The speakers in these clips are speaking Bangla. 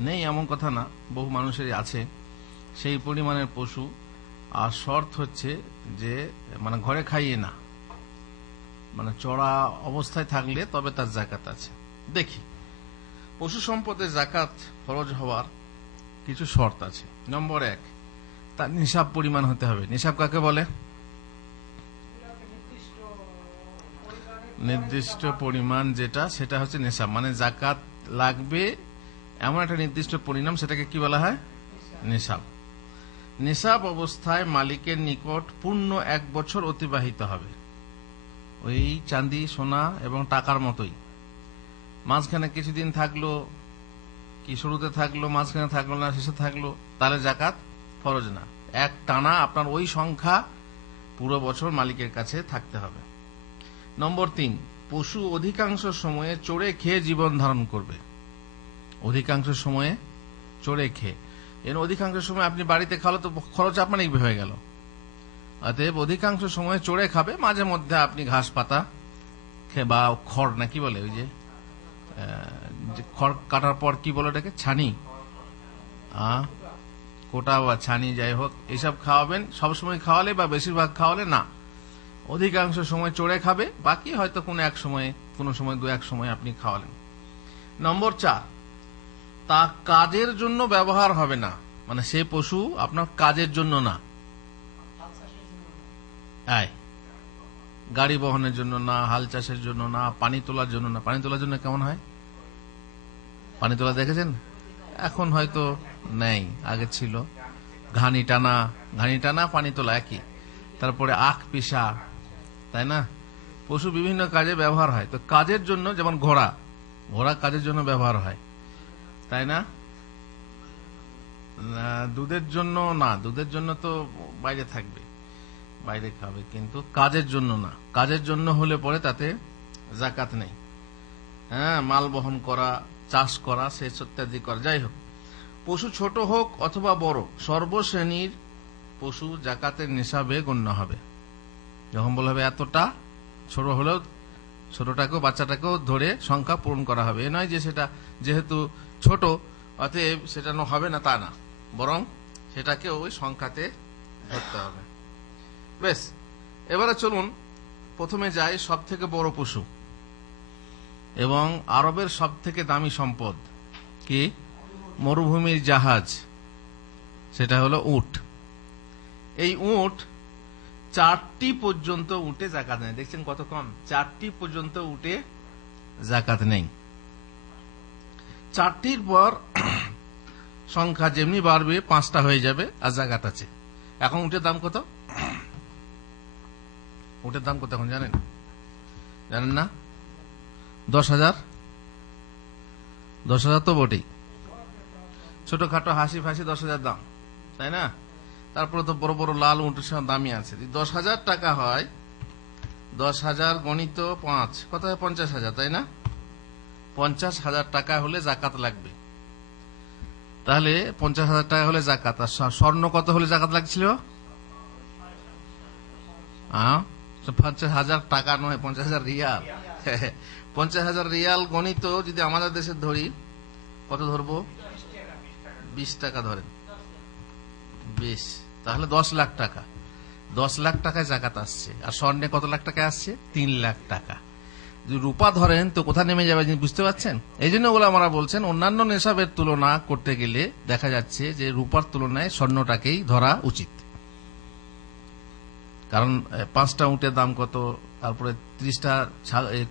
নেই এমন কথা না, বহু মানুষেরই আছে। সেই পরিমাণের পশু, আর শর্ত হচ্ছে যে মানে ঘরে খাইয়ে না। মানে চড়া অবস্থায় থাকলে তবে তার জাকাত আছে। দেখি, পশু সম্পদের জাকাত ফরজ হওয়ার কিছু শর্ত আছে। নম্বর এক, তার নিসাব পরিমাণ হতে হবে। নিসাব কাকে বলে? নির্দিষ্ট পরিমাণ যেটা, সেটা হচ্ছে নেশাব। মানে জাকাত লাগবে এমন একটা নির্দিষ্ট পরিণাম, সেটাকে কি বলা হয়? নেশাব নেশাব অবস্থায় মালিকের নিকট পূর্ণ এক বছর অতিবাহিত হবে। ওই চাঁদি, সোনা এবং টাকার মতোই। মাঝখানে কিছুদিন থাকল, কি শুরুতে থাকল, মাঝখানে থাকল না, শেষে থাকল, তাহলে জাকাত ফরজ না। এক টানা আপনার ওই সংখ্যা পুরো বছর মালিকের কাছে থাকতে হবে। নম্বর তিন, পশু অধিকাংশ সময়ে চড়ে খেয়ে জীবন ধারণ করবে। অধিকাংশ সময়ে চড়ে খেয়ে। এর অধিকাংশ সময় আপনি বাড়িতে খাওয়ালে তো খরচ আপনারই হয়ে গেল। অতএব অধিকাংশ সময় চড়ে খাবে, মাঝে মধ্যে আপনি ঘাস পাতা বা খড় না কি বলে ওই যে খড় কাটার পর কি বলে ওটাকে? ছানি। কোটা বা ছানি যাই হোক এইসব খাওয়াবেন সবসময় খাওয়ালে বা বেশিরভাগ খাওয়ালে না। অধিকাংশ সময় চড়ে খাবে, বাকি হয়তো কোনো এক সময়ে, কোনো সময় দু এক সময় আপনি খাওয়ালেন। নম্বর চার তা কাজের জন্য ব্যবহার হবে না। মানে সে পশু আপনার কাজের জন্য না। গাড়ি বহনের জন্য না, হাল চাষের জন্য না, পানি তোলার জন্য না। পানি তোলার জন্য কেমন হয়? পানি তোলা দেখেছেন? এখন হয়তো নেই, আগে ছিল। ঘানি টানা ঘানি টানা, পানি তোলা একই। তারপরে আখ পিসা, তাই না? পশু বিভিন্ন কাজে ব্যবহার হয়। তো কাজের জন্য যেমন ঘোড়া ঘোড়া কাজের জন্য ব্যবহার হয়। তাই না? দুধের জন্য না, দুধের জন্য তো বাইরে থাকবে, বাইরে খাবে, কিন্তু কাজের জন্য না। কাজের জন্য হলে পরে তাতে জাকাত নেই। হ্যাঁ মাল বহন করা, চাষ করা সেচ ইত্যাদি করা। যাই হোক, পশু ছোট হোক অথবা বড়, সর্বশ্রেণীর পশু জাকাতের নিসাবে গণ্য হবে। যখন বলা হবে এতটা ছোট হলেও ছোটটাকেও, বাচ্চাটাকেও ধরে সংখ্যা পূরণ করা হবে। এ নয় যে সেটা যেহেতু ছোট, অতএব সেটা হবে না তা না। বরং সেটাকে ওই সংখ্যাতে ধরতে হবে। বেশ, এবারে চলুন, প্রথমে যাই সব থেকে বড় পশু এবং আরবের সব থেকে দামি সম্পদ কি? মরুভূমির জাহাজ। সেটা হলো উট। এই উট চারটি পর্যন্ত উঠে জাকাত নেই দেখছেন কত কম? চারটি পর্যন্ত উঠে জাকাত নেই। চারটির পর সংখ্যা যেমনি বাড়বে, পাঁচটা হয়ে যাবে, আর জাকাত আছে। এখন উটের দাম কত? উটের দাম কত এখন জানেন? জানেন না? দশ হাজার? দশ হাজার তো বটেই। ছোটখাটো হাসি ফাঁসি দশ হাজার দাম, তাই না? তারপরে তো বড় বড় লাল উঁটের সব দামি আছে। দশ হাজার টাকা হয়, দশ হাজার গণিত পাঁচ, কত হয়? পঞ্চাশ হাজার, তাই না? পঞ্চাশ হাজার টাকা হলে জাকাত লাগবে। তাহলে পঞ্চাশ হাজার টাকা হলে জাকাত আর স্বর্ণ কত হলে জাকাত লাগছিল? পঞ্চাশ হাজার টাকা নয়, পঞ্চাশ হাজার রিয়াল। পঞ্চাশ হাজার রিয়াল গণিত যদি আমাদের দেশে ধরি, কত ধরবো? বিশ টাকা ধরেন। বেশ। তাহলে দশ লাখ টাকা। দশ লাখ টাকায় জাকাত আসছে। আর স্বর্ণে কত লাখ টাকা আসছে? তিন লাখ টাকা। রূপা ধরেন, তো কোথা নেমে যাবে বুঝতে পারছেন? এই জন্য ওগুলো আমরা বলছেন, অন্যান্য নেশাবের তুলনা করতে গেলে দেখা যাচ্ছে যে রূপার তুলনায় স্বর্ণটাকেই ধরা উচিত। কারণ পাঁচটা উটের দাম কত, তারপরে ত্রিশটা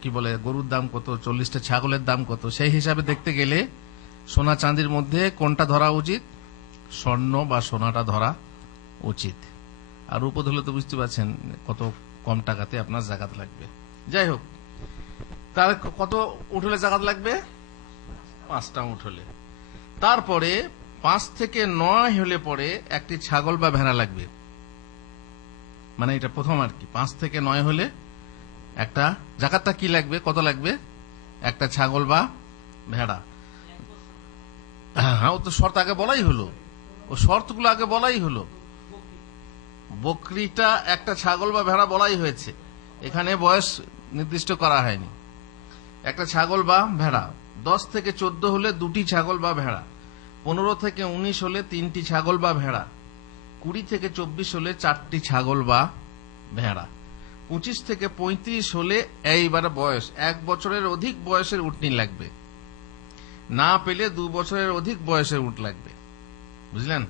কি বলে, গরুর দাম কত, চল্লিশটা ছাগলের দাম কত, সেই হিসাবে দেখতে গেলে সোনা চাঁদির মধ্যে কোনটা ধরা উচিত? স্বর্ণ বা সোনাটা ধরা উচিত। আর রূপ ধরলে তো বুঝতে পারছেন কত কম টাকাতে আপনার জাকাত লাগবে। যাই হোক তাহলে কত উঠলে জাকাত লাগবে? পাঁচটা উঠলে। তারপরে পাঁচ থেকে নয় হলে পরে একটি ছাগল বা ভেড়া লাগবে। মানে এটা প্রথম আর কি। পাঁচ থেকে নয় হলে একটা জাকাতটা কি লাগবে? কত লাগবে? একটা ছাগল বা ভেড়া। হ্যাঁ ও তো শর্ত আগে বলাই হলো। ও শর্তগুলো আগে বলাই হলো। বকরিটা একটা ছাগল বা ভেড়া বলাই হয়েছে। এখানে বয়স নির্দিষ্ট করা হয়নি। একটা ছাগল বা ভেড়া। দশ থেকে চোদ্দ হলে দুটি ছাগল বা ভেড়া। পনেরো থেকে উনিশ হলে তিনটি ছাগল বা ভেড়া। কুড়ি থেকে চব্বিশ হলে চারটি ছাগল বা ভেড়া। পঁচিশ থেকে পঁয়ত্রিশ হলে এইবার বয়স। এক বছরের অধিক বয়সের উটনি লাগবে। না পেলে দু বছরের অধিক বয়সের উট লাগবে। বুঝলেন?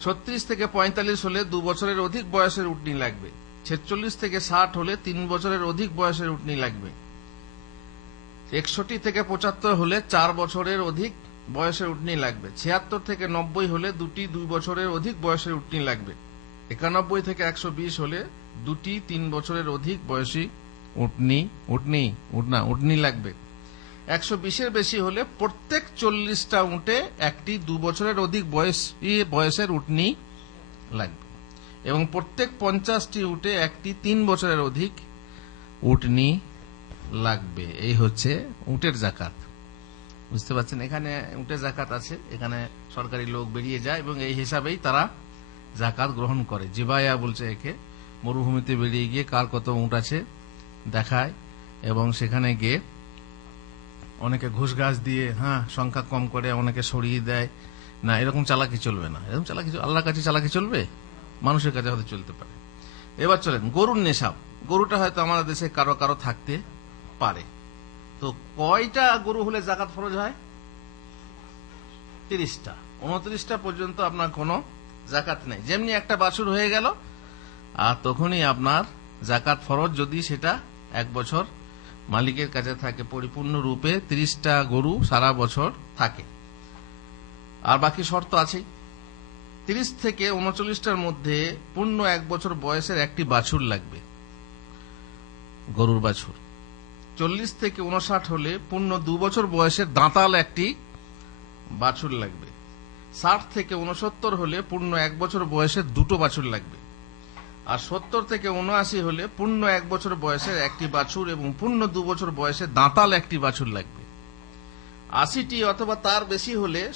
ছত্রিশ থেকে পঁয়তাল্লিশ হলে দু বছরের অধিক বয়সের উটনি লাগবে। ছেচল্লিশ থেকে ষাট হলে তিন বছরের অধিক বয়সের উটনি লাগবে। একষট্টি থেকে পঁচাত্তর হলে চার বছরের অধিক বয়সের উটনি লাগবে। ছিয়াত্তর থেকে নব্বই হলে দুটি দুই বছরের অধিক বয়সের উটনি লাগবে। একানব্বই থেকে একশো বিশ হলে দুটি তিন বছরের অধিক বয়সী উটনি উটনি, উটনা, উটনি লাগবে। একশো বিশের বেশি হলে প্রত্যেক চল্লিশটা উঠে একটি দু বছরের অধিক বয়স, বয়সের উটনি লাগবে। এবং প্রত্যেক পঞ্চাশটি উঠে একটি তিন বছরের অধিক উটনি লাগবে। এই হচ্ছে উটের জাকাত। বুঝতে পারছেন? এখানে উটের জাকাত আছে। এখানে সরকারি লোক বেরিয়ে যায় এবং এই হিসাবেই তারা জাকাত গ্রহণ করে। জিবাইয়া বলছে একে। মরুভূমিতে বেরিয়ে গিয়ে কার কত উট আছে দেখায় এবং সেখানে গিয়ে অনেকে ঘুষ গাছ দিয়ে হ্যাঁ সংখ্যা কম করে, অনেকে সরিয়ে দেয়। না, এরকম চালাকি চলবে না। এরকম চালাকি আল্লাহর কাছে চালাকি চলবে? মানুষের কাছে হয়তো চলতে পারে। এবার চলেন, গরুর নেশাব। গরুটা হয়তো আমাদের দেশে কারও কারও থাকতে পারে। তো কয়টা গরু হলে জাকাত ফরজ হয়? তিরিশটা। উনত্রিশটা পর্যন্ত আপনার কোনো জাকাত নেই। যেমনি একটা বাছুর হয়ে গেল, আর তখনই আপনার জাকাত ফরজ যদি সেটা এক বছর মালিকের কাছে থাকে পরিপূর্ণ রূপে তিরিশটা গরু সারা বছর থাকে। আর বাকি শর্ত আছেই। তিরিশ থেকে উনচল্লিশটার মধ্যে পূর্ণ এক বছর বয়সের একটি বাছুর লাগবে, গরুর বাছুর। চল্লিশ থেকে উনষাট হলে পূর্ণ দু বছর বয়সের দাঁতাল একটি বাছুর লাগবে। ষাট থেকে উনসত্তর হলে পূর্ণ এক বছর বয়সের দুটো বাছুর লাগবে। আর সত্তর থেকে উনআশি হলে পূর্ণ এক বছর বয়সের একটি বাছুর এবং পূর্ণ দু বছর বয়সে দাঁতাল একটি বাছুর লাগবে। আশিটি অথবা তার বেশি হলে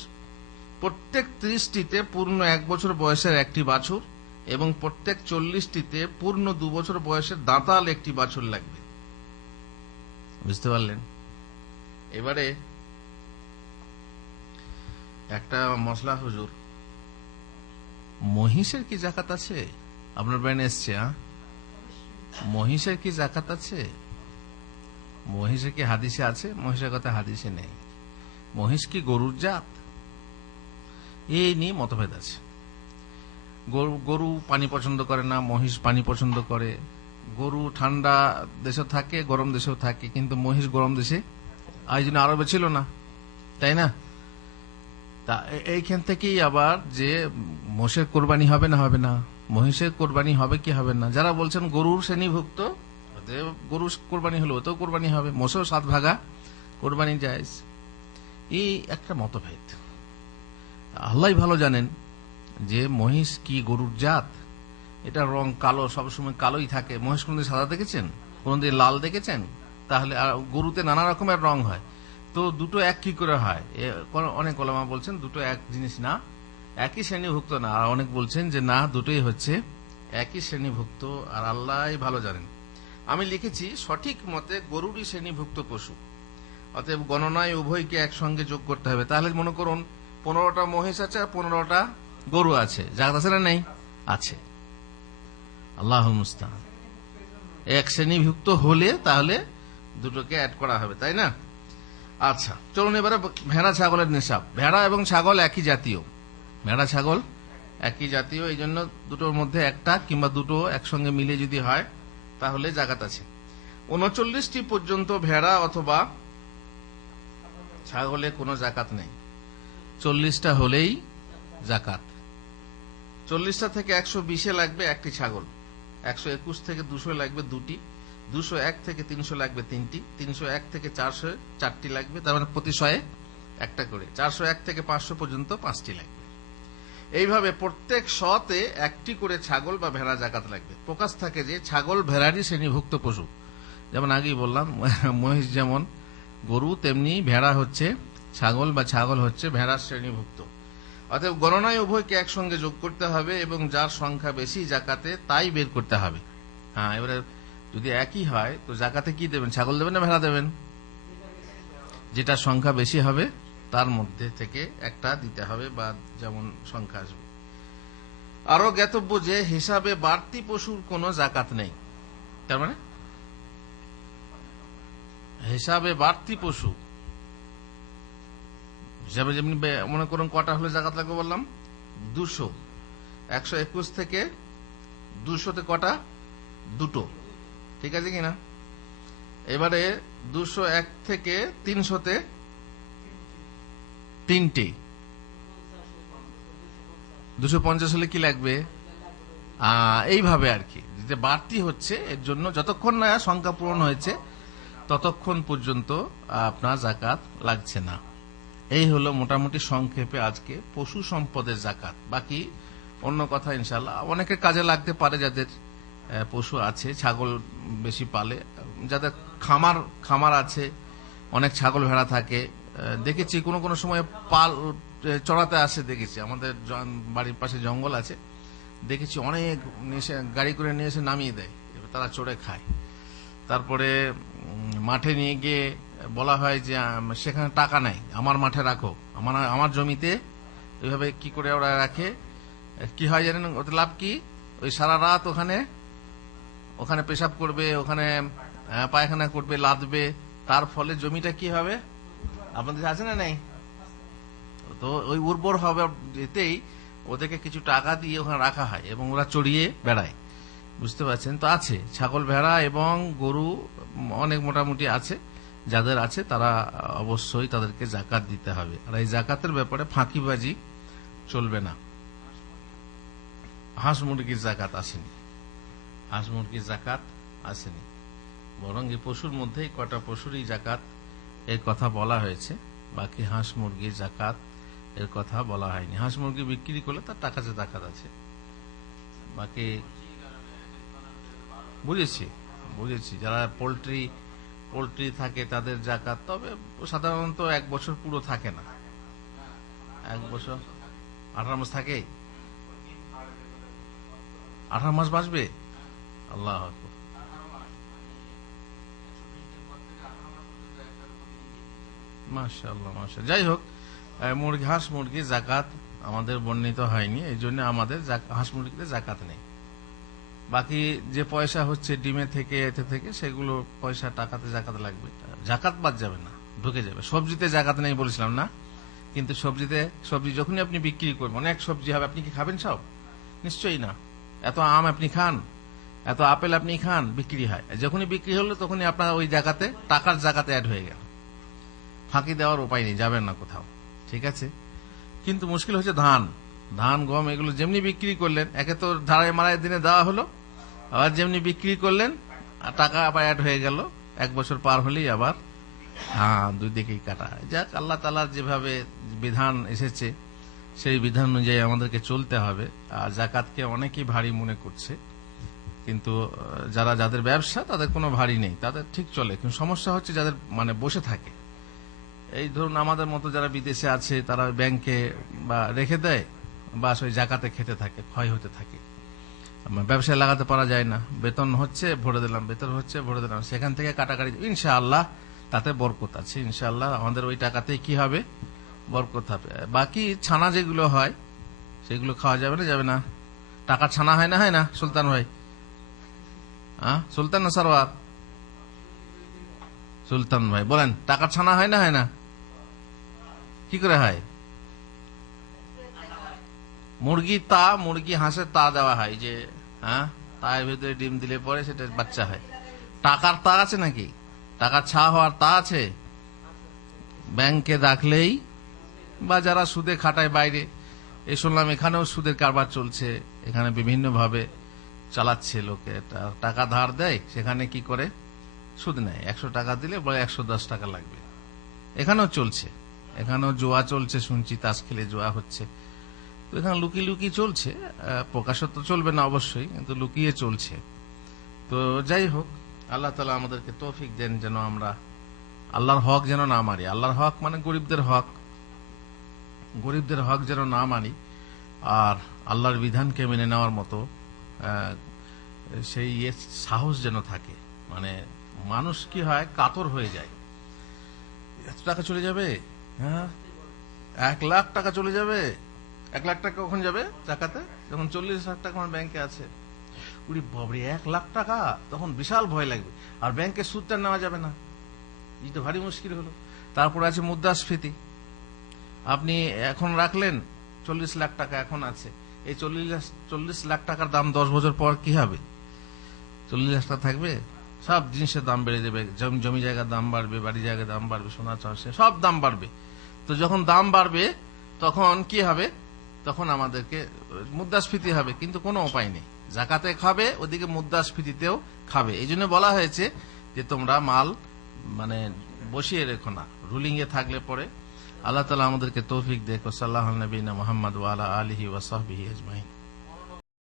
প্রত্যেক ত্রিশটিতে পূর্ণ এক বছর বয়সের একটি বাছুর এবং প্রত্যেক চল্লিশটিতে পূর্ণ দু বছর বয়সের দাঁতাল একটি বাছুর লাগবে। বুঝতে পারলেন? এবারে একটা মশলা, হুজুর। মহিষের কি জাকাত আছে? আপনার ব্যান এসছে মহিষের কি জাকাত আছে? মহিষের কি হাদিসে আছে? মহিষের কথা হাদিসে নেই। মহিষ কি গরুর জাত? এই নিয়ে মতভেদ আছে। গরু গরু পানি পছন্দ করে না, মহিষ পানি পছন্দ করে। গরু ঠান্ডা দেশে থাকে, গরম দেশেও থাকে, কিন্তু মহিষ গরম দেশে আর জন্য আরবে ছিল না, তাই না? তা এইখান থেকেই আবার যে মোষের কোরবানি হবে না হবে না, মহিষের কোরবানি হবে কি হবে না, যারা বলছেন গরুর শ্রেণীভুক্ত গরু কোরবানি হলো তো কোরবানি হবে মোষেও সাত ভাগা কোরবানি যায় এই একটা মতভেদ। আল্লাহ ভালো জানেন যে মহিষ কি গরুর জাত? এটা রং কালো, সবসময় কালোই থাকে। মহিষ কোনদিন সাদা দেখেছেন? কোনদিন লাল দেখেছেন? তাহলে গরুতে নানা রকমের রং হয়। তো দুটো এক কি করে হয়? অনেক ওলামা বলছেন, দুটো এক জিনিস না, একই শ্রেণীভুক্ত না। আর অনেক বলছেন যে না, দুটোই হচ্ছে একই শ্রেণীভুক্ত, আর আল্লাহ ভালো জানেন। আমি লিখেছি, সঠিক মতে গরুরই শ্রেণীভুক্ত পশু। অতএব গণনায় উভয়কে একসঙ্গে যোগ করতে হবে। তাহলে মনে করুন, পনেরোটা মহিষ আছে আর পনেরোটা গরু আছে। জাগাত আছে না নেই? আছে। আল্লাহ মুস্তান এক শ্রেণীভুক্ত হলে তাহলে দুটোকে অ্যাড করা হবে, তাই না? আচ্ছা চলুন এবারে ভেড়া, ছাগলের নেশাব ভেড়া এবং ছাগল একই জাতীয়। ভেড়া, ছাগল একই জাতীয়, এই জন্য দুটোর মধ্যে একটা কিংবা দুটো একসঙ্গে মিলে যদি হয়, তাহলে জাগাত আছে। উনচল্লিশটি পর্যন্ত ভেড়া অথবা ছাগলে কোনো জাকাত নেই। চল্লিশটা হলেই জাকাত। চল্লিশটা থেকে একশো বিশে লাগবে একটি ছাগল। একশো একুশ থেকে দুশো লাগবে দুটি, দুশো এক থেকে তিনশো লাগবে তিনটি, তিনশো এক থেকে চারশো চারটি লাগবে, তার মানে প্রতি শয়ে একটা করে। চারশো এক থেকে পাঁচশো পর্যন্ত পাঁচটি লাগবে। এইভাবে প্রত্যেক শতে একটি করে ছাগল বা ভেড়া জাকাত লাগবে। প্রকাশ থাকে যে ছাগল ভেড়ারই শ্রেণীভুক্ত পশু। যেমন আগেই বললাম, মহিষ যেমন গরু, তেমনি ভেড়া হচ্ছে ছাগল বা ছাগল হচ্ছে ভেড়ার শ্রেণীভুক্ত। অতএব গণনায় উভয়কে একসঙ্গে যোগ করতে হবে এবং যার সংখ্যা বেশি জাকাতে, তাই বের করতে হবে। হ্যাঁ এবারে যদি একই হয়, তো জাকাতে কি দেবেন? ছাগল দেবেন না ভেড়া দেবেন? যেটা সংখ্যা বেশি হবে, তার মধ্যে থেকে একটা দিতে হবে বা যেমন সংখ্যা আসবে। আরও জ্ঞাতব্য যে হিসাবে বাড়তি পশুর কোনো জাকাত নেই। তার মানে? হিসাবে বাড়তি পশু হিসাবে যেমনি মনে করুন কটা হলে জাকাত লাগবে বললাম? দুশো। একশো একুশ থেকে দুশোতে কটা? দুটো। ঠিক আছে কিনা? এবারে দুশো এক থেকে তিনশোতে তিনটে। দুশো পঞ্চাশ হলে কি লাগবে? এইভাবে আর কি। যে বাড়তি হচ্ছে, এর জন্য যতক্ষণ না সংখ্যা পূরণ হয়েছে, ততক্ষণ পর্যন্ত আপনার জাকাত লাগছে না। এই হলো মোটামুটি সংক্ষেপে আজকে পশু সম্পদের জাকাত। বাকি অন্য কথা ইনশাল্লাহ অনেকের কাজে লাগতে পারে যাদের পশু আছে, ছাগল বেশি পালে। যাদের খামার খামার আছে, অনেক ছাগল ভেড়া থাকে। দেখেছি কোনো কোনো সময় পাল চড়াতে আসে দেখেছি। আমাদের বাড়ির পাশে জঙ্গল আছে। দেখেছি অনেক নিয়ে গাড়ি করে নিয়ে এসে নামিয়ে দেয়। তারা চড়ে খায়। তারপরে মাঠে নিয়ে গিয়ে বলা হয় যে সেখানে টাকা নাই। আমার মাঠে রাখো। আমার আমার জমিতে এইভাবে কি করে ওরা রাখে? কি হয় জানেন? ওতে লাভ কি? ওই সারা রাত ওখানে ওখানে পেশাব করবে, ওখানে পায়খানা করবে, লাদবে। তার ফলে জমিটা কি হবে? আপনাদের আছে না নেই? তো ওই উর্বর হবে যেতেই ওদেরকে কিছু টাকা দিয়ে ওখানে রাখা হয় এবং ওরা চড়িয়ে বেড়ায়। বুঝতে পারছেন? তো আছে। ছাগল, ভেড়া এবং গরু অনেক মোটামুটি আছে। যাদের আছে, তারা অবশ্যই তাদেরকে জাকাত দিতে হবে। আর এই জাকাতের ব্যাপারে ফাঁকিবাজি চলবে না। হাঁস মুরগির জাকাত আসেনি। হাঁস মুরগির জাকাত আসেনি। বরং এই পশুর মধ্যে কটা পশুরই জাকাত এর কথা বলা হয়েছে। বাকি হাঁস মুরগির জাকাত এর কথা বলা হয়নি। হাঁস মুরগি বিক্রি করলে তার টাকাতে জাকাত আছে। বাকি বুঝেছি বুঝেছি। যারা পোলট্রি পোলট্রি থাকে, তাদের জাকাত, তবে সাধারণত এক বছর পুরো থাকে না। এক বছর আঠারো মাস থাকে? আঠারো মাস বাঁচবে? আল্লাহ আকবার। মাশাআল্লাহ মাশা যাই হোক মুরগি, হাঁস মুরগি জাকাত আমাদের বর্ণিত হয়নি, এই জন্য আমাদের হাঁস মুরগিতে জাকাত নেই। বাকি যে পয়সা হচ্ছে ডিমে থেকে, এতে থেকে, সেগুলো পয়সা টাকাতে জাকাত লাগবে। জাকাত বাদ যাবে না, ঢুকে যাবে। সবজিতে জাকাত নেই বলেছিলাম না? কিন্তু সবজিতে, সবজি যখনই আপনি বিক্রি করবেন, অনেক সবজি হবে। আপনি কি খাবেন সব? নিশ্চয়ই না। এত আম আপনি খান, এত আপেল আপনি খান, বিক্রি হয়। যখনই বিক্রি হলো, তখনই আপনার ওই জায়গাতে টাকার জায়গাতে অ্যাড হয়ে গেল। ফাঁকি দেওয়ার উপায় নেই, যাবেন না কোথাও। ঠিক আছে? কিন্তু মুশকিল হচ্ছে ধান। ধান, গম, এগুলো যেমনি বিক্রি করলেন, একে তো ধারায় মারায় দিনে দেওয়া হলো আবার যেমনি বিক্রি করলেন টাকা আবার অ্যাড হয়ে গেল, এক বছর পার হলেই আবার হ্যাঁ দুই দিকেই কাটা। যাক, আল্লাহ তালার যেভাবে বিধান এসেছে, সেই বিধান অনুযায়ী আমাদেরকে চলতে হবে। আর জাকাতকে অনেকেই ভারী মনে করছে, কিন্তু যারা যাদের ব্যবসা, তাদের কোনো ভারী নেই, তাদের ঠিক চলে। কিন্তু সমস্যা হচ্ছে যাদের মানে বসে থাকে। এই ধরুন আমাদের মতো যারা বিদেশে আছে, তারা ব্যাংকে বা রেখে দেয় বা ওই জাকাতে খেতে থাকে, ক্ষয় হতে থাকে। ব্যবসায় লাগাতে পারা যায় না। বেতন হচ্ছে, ভরে দিলাম। বেতন হচ্ছে, ভরে দিলাম। সেখান থেকে কাটাকাটি, ইনশাআল্লাহ তাতে বরকত আছে। ইনশাআল্লাহ আমাদের ওই টাকাতেই কি হবে? বরকত হবে। বাকি ছানা যেগুলো হয়, সেগুলো খাওয়া যাবে না যাবে না। টাকা ছানা হয় না হয় না, সুলতান ভাই? হ্যাঁ সুলতান না সারোয়ার? সুলতান ভাই, বলেন, টাকা ছানা হয় না হয় না? কি করে হয়? মুরগি তা, মুরগি, হাঁসের তা দেওয়া হয়, যে হ্যাঁ? তার ভিতরে ডিম দিলে পরে সেটা বাচ্চা হয়। টাকার তা আছে নাকি? টাকার ছা হওয়ার তা আছে? ব্যাংকে রাখলেই বা যারা সুদে খাটায় বাইরে। এই শুনলাম এখানেও সুদের কারবার চলছে। এখানে বিভিন্ন ভাবে চালাচ্ছে লোকে। টাকা ধার দেয়, সেখানে কি করে? সুদ নেয়। একশো টাকা দিলে বলে একশো দশ টাকা লাগবে। এখানেও চলছে। এখানেও জোয়া চলছে শুনছি, তাস খেলে জোয়া হচ্ছে। তো এখানে লুকিয়ে লুকিয়ে চলছে। আহ, প্রকাশত তো চলবে না অবশ্যই কিন্তু লুকিয়ে চলছে। তো যাই হোক আল্লাহ তালা আমাদেরকে তৌফিক দেন যেন আমরা আল্লাহর হক যেন না মারি আল্লাহর হক মানে গরিবদের হক। গরিবদের হক যেন না মানি। আর আল্লাহর বিধানকে মেনে নেওয়ার মতো সেই সাহস যেন থাকে। মানে মানুষ কি হয় কাতর হয়ে যায়। এত টাকা চলে যাবে? হ্যাঁ? এক লাখ টাকা চলে যাবে? এক লাখ টাকা কখন যাবে টাকাতে যখন চল্লিশ লাখ টাকা আমার ব্যাংকে আছে। উড়ি বাবরে এক লাখ টাকা? তখন বিশাল ভয় লাগবে। আর ব্যাংকে সুদটা নেওয়া যাবে না। এই তো ভারী মুশকিল হলো। তারপর আছে মুদ্রাস্ফীতি। আপনি এখন রাখলেন, চল্লিশ লাখ টাকা এখন আছে। এই চল্লিশ চল্লিশ লাখ টাকার দাম দশ বছর পর কি হবে? চল্লিশ লাখ টাকা থাকবে? সব জিনিসের দাম বেড়ে যাবে। জমি জায়গার দাম বাড়বে বাড়ি জায়গার দাম বাড়বে, সোনা চাষে সব দাম বাড়বে। তো যখন দাম বাড়বে, তখন কি হবে? তখন আমাদেরকে, মুদ্রাস্ফীতি হবে, কিন্তু কোনো উপায় নেই। জাকাতে খাবে, ওদিকে মুদ্রাস্ফীতিতেও খাবে। এই বলা হয়েছে যে তোমরা মাল মানে বসিয়ে রেখো না। রুলিং এ থাকলে পরে আল্লাহ তালা আমাদেরকে তৌফিক দেখো সাল্লাহ নবীনা মোহাম্মদ ওয়ালা আলহি ওয়াসবিহি আজমাইন।